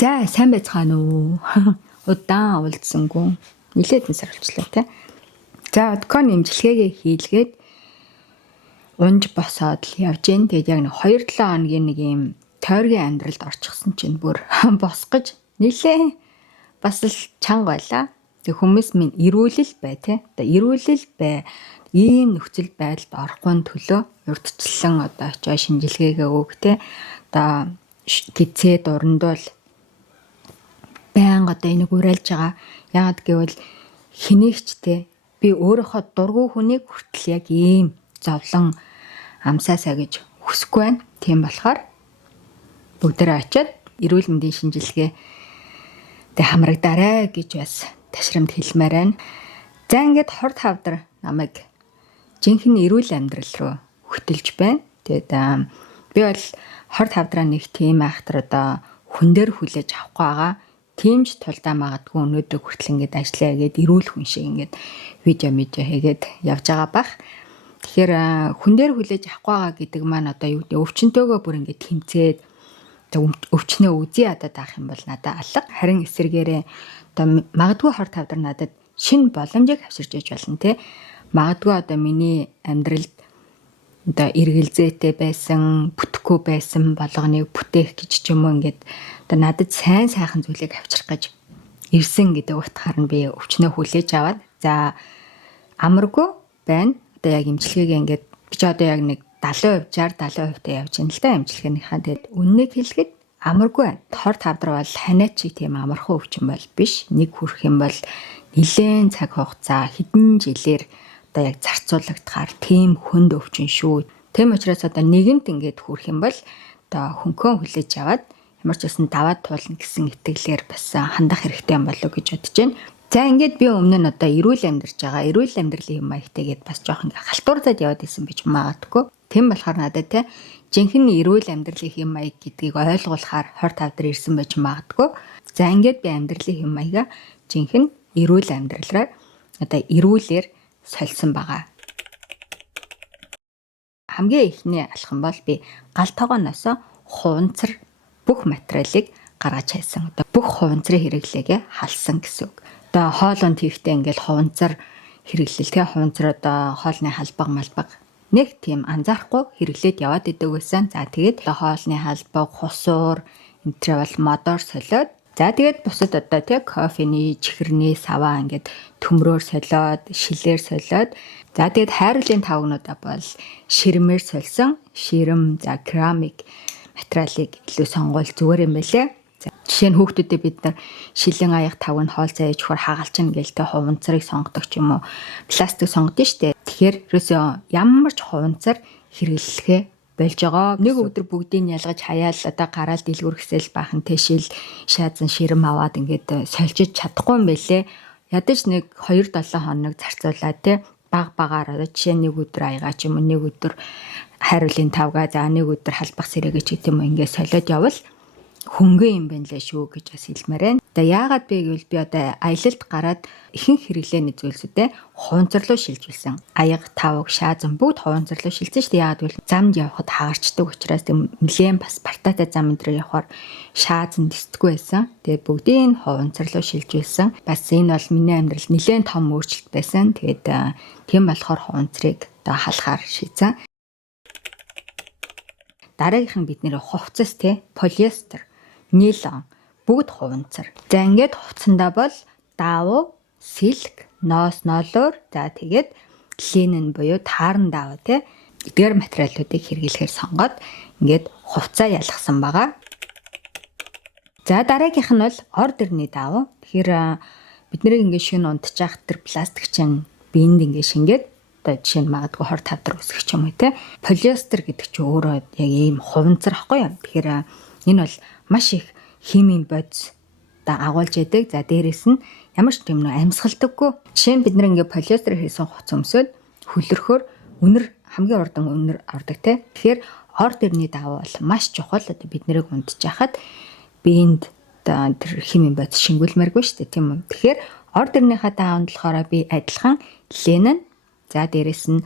За сайн байцгаана уу? Удаан уулзсангүй. Нилээд нь сарвчлаа те. За одкон имчилгээгээ хийлгээд унж босоод л явж гэн. Тэгээд яг 2-7 хоногийн нэг юм тойргийн амьдралд орчихсон чинь бүр босгож нилээ бас л чанга байла. Тэг хүмүүс минь эрүүлэл бай те. Одоо эрүүлэл бай. Ийм нөхцөл байдалд орохгүй төлөө урдчлан одоо очоо шинжилгээгээ өг те. Одоо гизээ дурандвал байнга одоо энийг уриалж байгаа. Яагаад гэвэл хэнийгчтэй би өөрийнхөө дургүй хүнийг хүртэл яг ийм зовлон амсаасаа гэж хүсэхгүй байна. Тийм болохоор бүгдээрээ очиод эрүүл мэндийн шинжилгээ тэ хамрагдаарай гэж бас ташрамд хэлмээр байна. За ингээд хорт хавдар намайг жинхэнэ эрүүл амьдрал руу хөтөлж байна. Тэгээд би бол хорт хавдраа нэг тийм айхтар одоо хүн дээр хүлээж авахгүй байгаа. Тиймч тулдаа магадгүй өнөөдөр хүртэл ингээд ажиллаа гэдэг эрүүл хүн шиг ингээд видео хийгээд явж байгаа бах. Тэгэхээр хүн дээр хүлээж авахгүй байгаа гэдэг маань одоо юу гэдэг өвчнөтөөгөө бүр ингээд тэмцээд өвчнөө үзий ядаад авах юм бол надад алга. Харин эсэргээрээ одоо магадгүй хорт хавдар надад шинэ боломжийг авчирч иж болно те. Магадгүй одоо миний амьдралд одоо эргэлзээтэй байсан, бүтэхгүй байсан болгоныг бүтээх гэж ч юм уу ингээд одоо надад сайн сайхан зүйлийг авчрах гэж ирсэн гэдэг утгаар нь би өвчнөө хүлээж аваад за амаргүй байна. Одоо яг имчилгээгээ ингээд би ч одоо яг нэг 70%, 60-70% та явж байна л да имчилгээнийхаа. Тэгээд үннийг хэлэхэд амаргүй байна. Хорт хавдар бол ханиач тийм амархан өвчин бол биш. Нэг хүрэх юм бол нэлээд цаг хугацаа хэдэн жилээр одоо яг зарцуулагдахаар тийм хүнд өвчин шүү. Тийм учраас одоо нэгэнт ингээд хүрэх юм бол одоо хөнхөө хүлээж аваад ямар ч байсан даваад туулна гэсэн итгэлээр бас хандах хэрэгтэй юм болов уу гэж бодож байна. За ингээд би өмнө нь одоо эрүүл амьдарч байгаа. Эрүүл амьдралын юм маягтайгээд бас жоох ингээ халтуурзаад яваад исэн бич магадгүй. Тийм болохоор надад те жинхэнэ эрүүл амьдралын юм маяг гэдгийг ойлгуулахаар хорт хавдар ирсэн байж магадгүй. За ингээд би амьдралын юм маяга жинхэнэ эрүүл амьдралаар одоо эрүүлэр сольсон байгаа. Хамгийн ихний алхам бол би гал тогооноос хуванцар бүх материалыг гаргаж хайсан. Одоо бүх хуванцрын хэрэглээгээ халсан гэсэн үг. Одоо хоолонд хийхдээ ингээл хуванцар хэрэглэл тэ хуванцар одоо хоолны халбаг малбаг нэг тийм анзаарахгүй хэрэглээд яваад идэг байсан. За тэгээд хоолны халбаг, хусуур энтрэ бол модоор солиод за тэгээд бусад одоо тий кофений, чихэрний саваа ингээд төмрөөр солиод, шилээр солиод за тэгээд хайрлын тавгнуудаа бол ширмээр сольсон. Ширэм за керамик материалыг илүү сонгуул зүгээр юм байлээ. За жишээ нь хүүхдүүдэд бид нар шилэн аяг тавг нь хоол заяж хөр хагалчна гэлтэй хуванцарыг сонгодог ч юм уу пластик сонгодсон штэ. Тэгэхээр ерөөсөө ямар ч хуванцар хэрэглэхээ болж байгаа. Нэг өдөр бүгдийг ялгаж хаяал одоо гараал дэлгүрхсэл бахан тэшил шаазан ширэм аваад ингээд сольжиж чадахгүй юм байлээ. Ядаж нэг 2-7 хоног зарцуулаад те баг багаар одоо жишээ нэг өдөр аягаа ч юм уу нэг өдөр хайруулын тавга за нэг өдөр халбах сэрэг ч гэдэм юм ингээд солиод явал хөнгөн юм байна лээ шүү гэж бас хэлмээр байна. Одоо яагаад бэ гэвэл би одоо аялалд гараад ихэнх хэрэглээний зүйлсүүдээ хуванцар руу шилжүүлсэн. Аяга, тавг, шаазан бүгд хуванцар руу шилжсэн шүү дээ. Яагаад гэвэл замд явхад хаагаарчдаг учраас нэлээд бас партаатай зам энэ төр явхаар шаазан дэсдэггүй байсан. Тэгээд бүгдийг хуванцар руу шилжүүлсэн. Бас энэ бол миний амьдралд нэлээд том өөрчлөлт байсан. Тэгээд тийм болохоор хуванцрыг одоо халахаар шийдсэн. Дараагийнх нь бид нэр хувцас те полиестер, нейлон бүгд хуванцар. За ингээд хувцсандаа бол даавуу, силк, ноос ноолоор за тэгээд линен буюу тааран даавуу те эдгээр материалуудыг хэрэглэхээр сонгоод ингээд хувцаа ялгсан байгаа. За дараагийнх нь бол ордерний даавуу. Тэгэхээр бид нэр ингээд шин унтчих тэр пластик чинь биенд ингээд шингээд одоо жишээ нь магадгүй хорт хавдар үсгэх ч юм уу те. Полиестер гэдэг чинь өөрөө яг ийм хуванцар ахгүй юу. Тэгэхээр энэ бол маш их химийн бодис одоо агуулж яадаг. За дээрэс нь ямар ч юм нөө амьсгалдаггүй. Жишээ нь бид нэг ингээ полиестер хийсэн хувцас өмсөд хөлөрхөөр үнэр хамгийн урдан үнэр ордог те. Тэгэхээр ордерний даавуу бол маш чухал. Одоо бид нэрийг унтчихад биеинд тэр химийн бодис шингүүлмээргүй шүү дээ тийм үү. Тэгэхээр ордерныхаа даавууд болохоор би адилхан ленин за дээрэс нь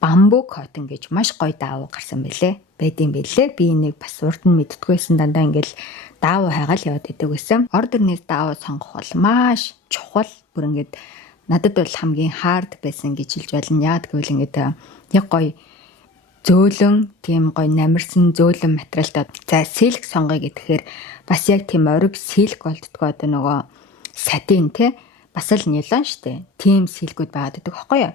бамбу коттон гэж маш гоё даавуу гарсан байлээ. Байдсан байлээ. Би энийг бас урд нь мэддэггүйсэн дандаа ингээл даавуу хайгаал яваад идэг гэсэн. Ордернээс даавуу сонгох бол маш чухал. Бүр ингээд надад бол хамгийн хард байсан гэж хэлж байна. Яг гэвэл ингээд яг гоё зөөлөн, тийм гоё намирсан зөөлөн материалтай. За силк сонгоё гэхээр бас яг тийм ориг силк болдгоо одоо нөгөө сатин те бас л нилон штэ. Тийм силкүүд байгаад байдаг байхгүй юу?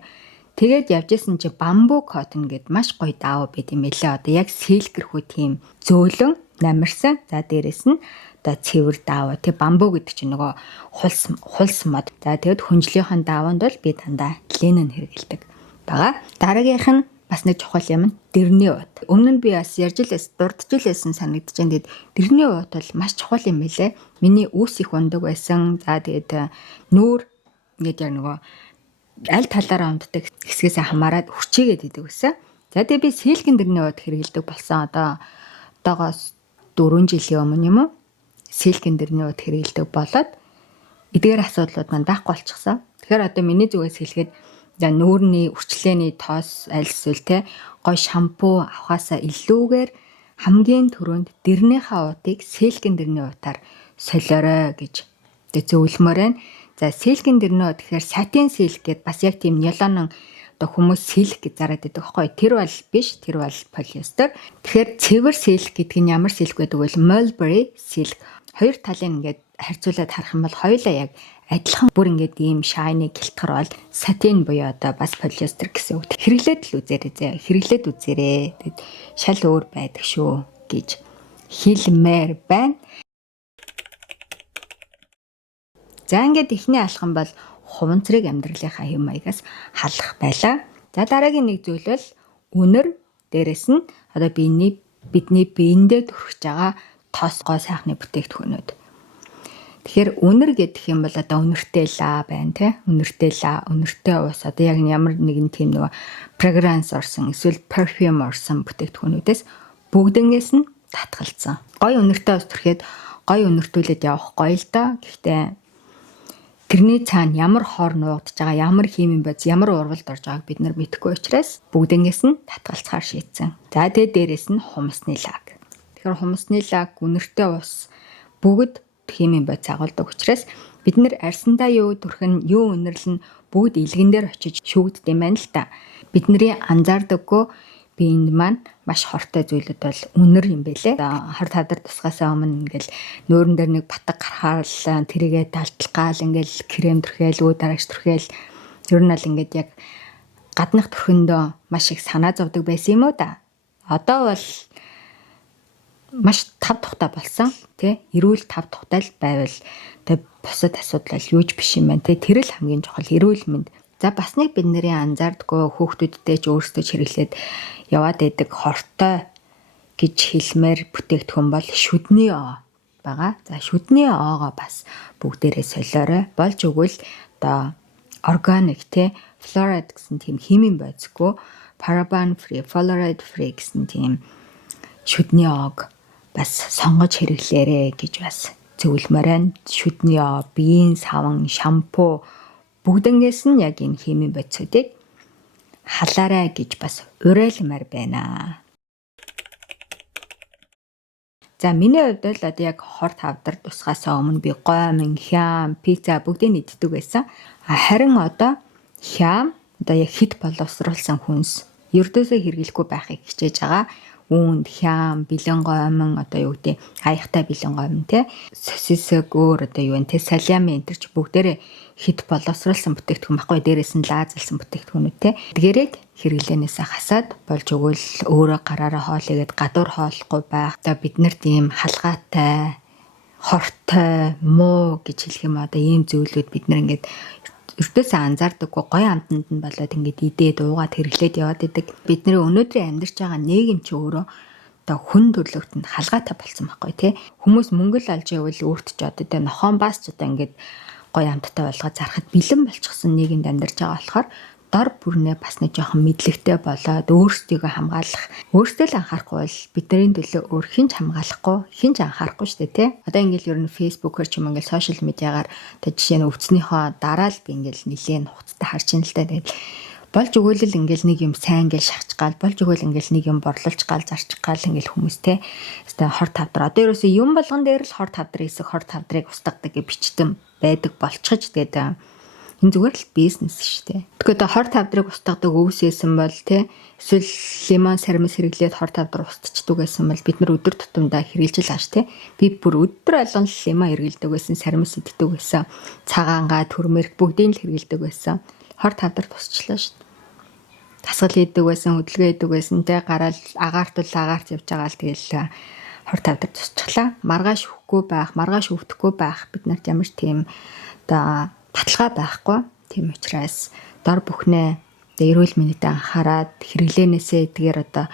Тэгээд явжсэн чи бамбу коттон гэд маш гоё даавуу байт юм элэ. Одоо яг силкэрхүү тийм зөөлөн, намирсан. За дээрэс нь одоо цэвэр даавуу. Тэг бамбу гэдэг чинь нөгөө хулс мод. За тэгэд хүнжлийнхэн даавууд бол би дандаа ленэн хэрэгэлдэг. Бага. Дараагийнх нь бас нэг чухал юм нь дэрний уут. Өмнө нь би бас ярьж илээс дурдж илээсэн санагдаж байна. Тэгэд дэрний уут бол маш чухал юм билэ. Миний үүс их ундаг байсан. За тэгээд нүүр ингээд яг нөгөө аль талаараа унддаг хэсгээс хамаарад хүчээгээд идэг байсан. За тэгээд би сэлгэн дэрний уут хэрэгэлдэг болсон. Одоогоос 4 жилийн өмнө юм уу? Сэлгэн дэрний уут хэрэгэлдэг болоод эдгээр асуудлууд мань байхгүй болчихсон. Тэгэхээр одоо миний зүгээс хэлэхэд за нүүрний үрчлээний тоос аль эсвэл те гой шампу авахаасаа илүүгээр хамгийн түрүүнд дэрнийхээ уутыг сэлгэн дэрний уутаар солиорой гэж зөвлөмөр байна. За сэлгэн дэрний ут гэхээр сатин силк гэд бас яг тийм нилонон одоо хүмүүс силк гэж зараад байдаг байхгүй. Тэр бол биш, тэр бол полиэстер. Тэгэхээр цэвэр силк гэдэг нь ямар силк гэдэг вэ? Mulberry силк. Хоёр талын ингээд харьцуулаад харах юм бол хоёулаа яг адилхан бүр ингээд ийм shiny гэлтгэр бол сатин буюу одоо бас полиэстер гэсэн үг. Хэрэглээд л үзээрэй зэ. Хэрэглээд үзээрэй. Тэгэд шал өөр байдаг шүү гэж хэлмээр байна. За ингээд эхний алхам бол хуванцрыг амьдралынхаа хэм маягаас халах байлаа. За дараагийн нэг зүйл бол үнэр, дээрэс нь одоо бидний биендээ төрөх байгаа тос гоо сайхны бүтээгдэхүүнүүд. Тэгэхээр үнэр гэдэг юм бол одоо үнэртэй лаа байна те. Үнэртэй лаа, үнэртэй ус одоо яг ямар нэгэн тийм нөгөө fragrance орсон эсвэл perfume орсон бүтээгдэхүүнүүдээс бүгднгээс нь татгалцсан. Гой үнэртэй ус төрхэд гой үнэртүүлээд явах гоё л доо. Гэхдээ тэрний цаана ямар хор нуугдж байгаа, ямар химийн бодис, ямар урвалд орж байгааг бид нар мэдэхгүй учраас бүгднгээс нь татгалцахаар шийдсэн. За тэгээд дээрэс нь хумсны лак. Тэгэхээр хумсны лак, үнэртэй ус бүгд химийн бодис агуулдаг учраас бид нар арьсандаа юу төрхөн, юу үнэрлэн бүгд илгэн дээр очиж шүүгддэм байна л та. Бидний анзаардаггүй биеинд маань маш хортой зүйлүүд бол үнэр юм бэлээ. Хар тадар тусгаасаа өмнө ингээл нөөрөн дээр нэг батг гарахаар л тэрийгэ талталгаал ингээл крем түрхээл, өө дараагч түрхээл ер нь бол ингээд яг гаднах төрхөндөө маш их санаа зовдөг байсан юм уу да. Одоо бол маш тав тухтай болсон тий. Эрүүл тав тухтай л байвал тэг бусад асуудал юуж биш юм байна тий. Тэр л хамгийн чухал эрүүл мэнд. За бас нэг бид нарын анзаардгүй хүүхдүүдтэй ч өөрсдөө хэрэглээд яваад байдаг хортой гэж хэлмээр бүтээгдэхүүн бол шүдний оо байгаа. За шүдний оогоо бас бүгдээрээ солиорой. Болж өгвөл одоо органик те fluoride гэсэн тийм химийн бодисгүй paraben free, fluoride free гэсэн тийм шүдний оог бас сонгож хэрэглээрэй гэж бас зөвлөмөр байна. Шүдний оо, биеийн саван, шампу бүгднгээс нь яг энэ химийн бодисуудыг халаарай гэж бас уриалмаар байна. За миний хувьд бол одоо яг хор тавдар тусгаасаа өмнө би гомин, хям, пицца бүгдийг иддэг байсан. Харин одоо хям одоо яг хит боловсруулсан хүнс ердөөсөө хэрэглэхгүй байхыг хичээж байгаа. Үүнд хям, бэлэн гомин одоо юу гэдэг аяхтай бэлэн гомин те сосисэг өөр одоо юу нэ салями энэ ч бүгдээрээ хит боловсруулсан бүтээгдэхүүн баггүй дээрээс нь лаазалсан бүтээгдэхүүнүүд те тэгээрээ хэрэглэнээсээ хасаад болж өгвөл өөрөө гараараа хоолыгээд гадуур хоолохгүй байх. Одоо бид нарт ийм халгаатай, хортой, муу гэж хэлэх юм одоо ийм зүйлүүд бид нар ингээд өртөөсөө анзаардаггүй гоё амтанд нь болоод ингээд идээд уугаад хэрэглээд яваад идэг. Бидний өнөөдрийн амьдарч байгаа нийгэм ч өөрөө одоо хүн төрлөختөнд халгаатай болсон байхгүй тий. Хүмүүс мөнгө л олж явал өөрт ч одоо тэ нохоон бас ч одоо ингээд гоё амттай болгоод зарахад бэлэн болчихсон нийгэмд амьдарч байгаа болохоор дор бүрнээ бас нэг жоохон мэдлэгтэй болоод өөрсдийгөө хамгаалах, өөртөө л анхаарахгүй бол бидний төлөө өөр хинч хамгаалахгүй, хинч анхаарахгүй шүү дээ тий. Одоо ингээл ер нь фэйсбүүкээр ч юм ингээл сошиал медиагаар одоо жишээ нь өвцнийхөө дараа л би ингээл нэлээд хугацтай харж ин л та. Тэгээд Болж өгөөлөл ингээл нэг юм сайн ингээл шахаж гал, болж өгөөл ингээл нэг юм борлуулж гал, зарчих гал ингээл хүмүүстэй хор тавдар. Одоо ерөөсөө юм болгон дээр л хор тавдар хэсэг, хор тавдрыг устгадаг гэж бичтэн байдаг болчихж тэгээд энэ зүгээр л бизнес шүү дээ. Тэгэхээр хор тавдрыг устгадаг өвсөөсөн бол эсвэл лимон сармис хэрэглээд хор тавдар устчдаг гэсэн бол бид нар өдөр тутамдаа хэрэгжилж ааш би бүр өдөр алган лимон хэрэглэдэг байсан, сармис иддэг байсан, цагаангаа, төрмөрк бүгдийг л хэрэглэдэг байсан. Хор тавдар тусчлаа шүү дээ. Тасгал хийдэг байсан, хөдөлгөөн хийдэг байсан, гараал агаарт бол агаарт явж байгаа л тэгэл хор тавдар тусчлаа. Маргааш өвөхгүй байх, маргааш өвдөхгүй байх бид нарт ямар ч тийм одоо баталгаа байхгүй. Тийм учраас дор бүхнээ эрүүл мэндэд анхаарад хэрэглэнээсээ эдгээр одоо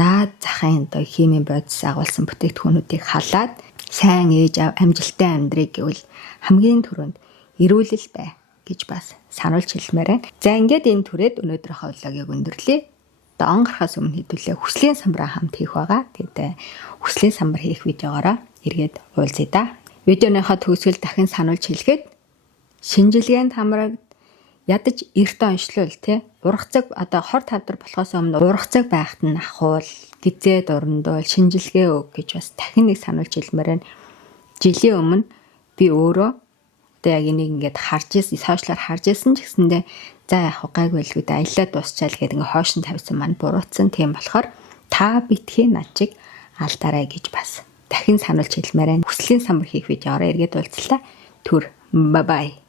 наад захын одоо химийн бодис агуулсан бүтээгдэхүүнүүдийг халаад сайн ээж амжилттай амьдрыг гэвэл хамгийн түрүүнд эрүүлэл бай гэж бас сануулж хэлмээр байна. За ингээд энэ түрээд өнөөдрийнхөө влогийг өндөрлөе. Одоо он гарахаас өмнө хэдүүлээ хүслийн самбараа хамт хийх байгаа. Тэгээд хүслийн самбар хийх видеогоороо эргээд уулзъя да. Видеоныхоо төгсгөл дахин сануулж хэлгээд шинжилгээнд хамраг ядаж эрт онцлол ургацаг одоо хор тавдар болохоос өмнө ургацаг байхад нь ахуул гизээ дурандуул шинжилгээ өг гэж бас дахин нэг сануулж хэлмээр байна. Жилийн өмнө би өөрөө яг энийг ингээд харж ирсэн, сошиалаар харж ирсэн ч гэсэндээ за яг гайгүй л гэдэг аялаад дуусчаал гэдэг ингээд хоош нь тавьсан маань буруутсан. Тийм болохоор та битгий над чиг алдаарай гэж бас дахин сануулж хэлмээр байна. Хүслийн самбар хийх видеоороо эргээд уулзлаа. Түр. Bye bye.